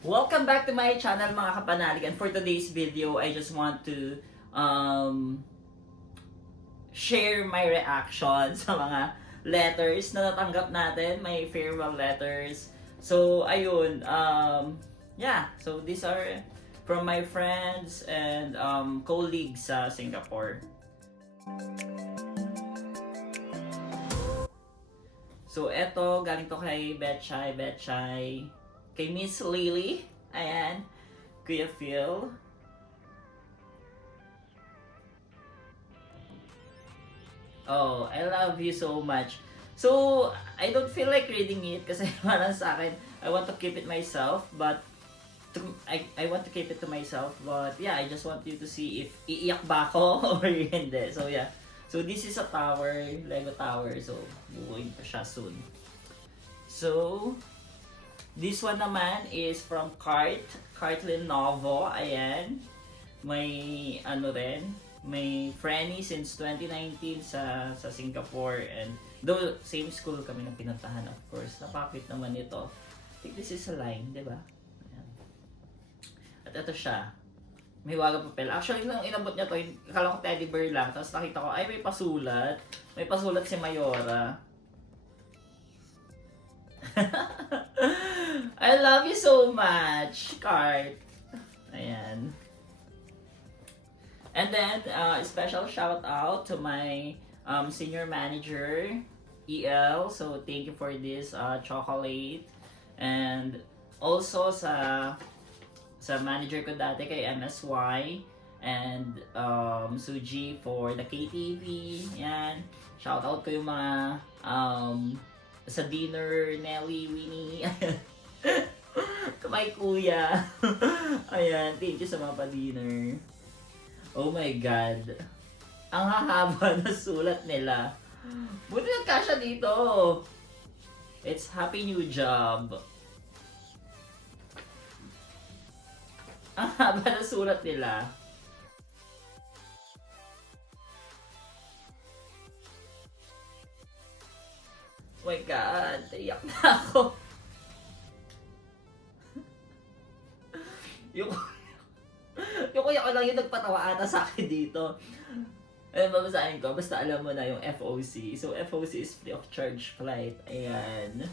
Welcome back to my channel mga kapanalig, and for today's video I just want to share my reaction sa mga letters na natanggap natin, my farewell letters. So ayun, yeah, so these are from my friends and colleagues sa Singapore. So eto, galing to kay Betchay, kay Miss Lily, ayan, Kuya Phil. Oh, I love you so much. So, I don't feel like reading it kasi parang sa akin, I want to keep it myself, but I want to keep it to myself, but yeah, I just want you to see if iiyak ba ako or hindi. So yeah. So this is a tower, Lego tower. So buuin pa siya soon. So this one naman is from Cartlin Novo. Ayan. May ano rin, may friendly since 2019 sa Singapore, and though same school kami nang pinuntahan, of course. Napakit naman ito. I think this is a line, 'di ba? Ayan. At ito siya. May wagang papel. Actually, nung inabot niya to, akala ko teddy bear lang. Tapos nakita ko, ay may pasulat. May pasulat si Mayora. I love you so much, Cart. Ayan. And then, special shout out to my senior manager, EL. So, thank you for this chocolate. And also sa manager ko dati kay MSY and Suji for the KTV. Yan. Shout out ko yung mga sa dinner, Nelly, Winnie. Kamay kuya. Ayan, thank you sa mga pa-dinner. Oh my God. Ang hahaba na sulat nila. Buti nagkasya dito. It's happy new job. Ang haba ng sulat nila. Oh my God, iyak na ako. yung kuya ko lang yung nagpatawa ata sa akin dito. Ayun, babasahin ko. Basta alam mo na yung FOC. So, FOC is free of charge flight. Ayan.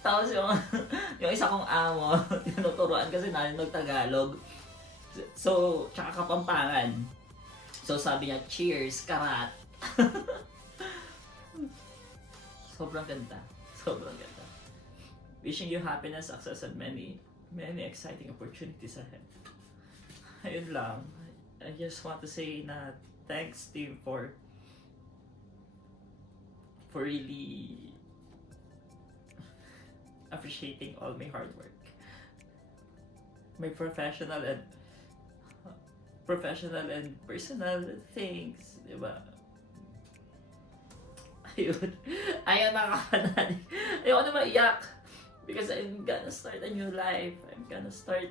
Tapos yung isa kong amo, tinuturuan kasi namin mag-Tagalog. So, tsaka Kapampangan. So, sabi niya, cheers, karat. Sobrang ganda. Sobrang ganda. Wishing you happiness, success, and many exciting opportunities ahead. Ayun lang. I just want to say na thanks team for really appreciating all my hard work, my professional and personal things, diba? Ayun. Ayaw nakakanalig. Ayoko na maiyak. Because I'm gonna start a new life. I'm gonna start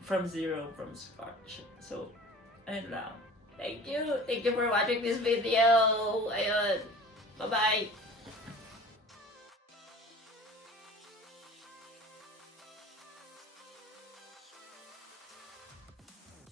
from zero, from scratch. So, ayun lang. Thank you. Thank you for watching this video. Ayun. Bye-bye.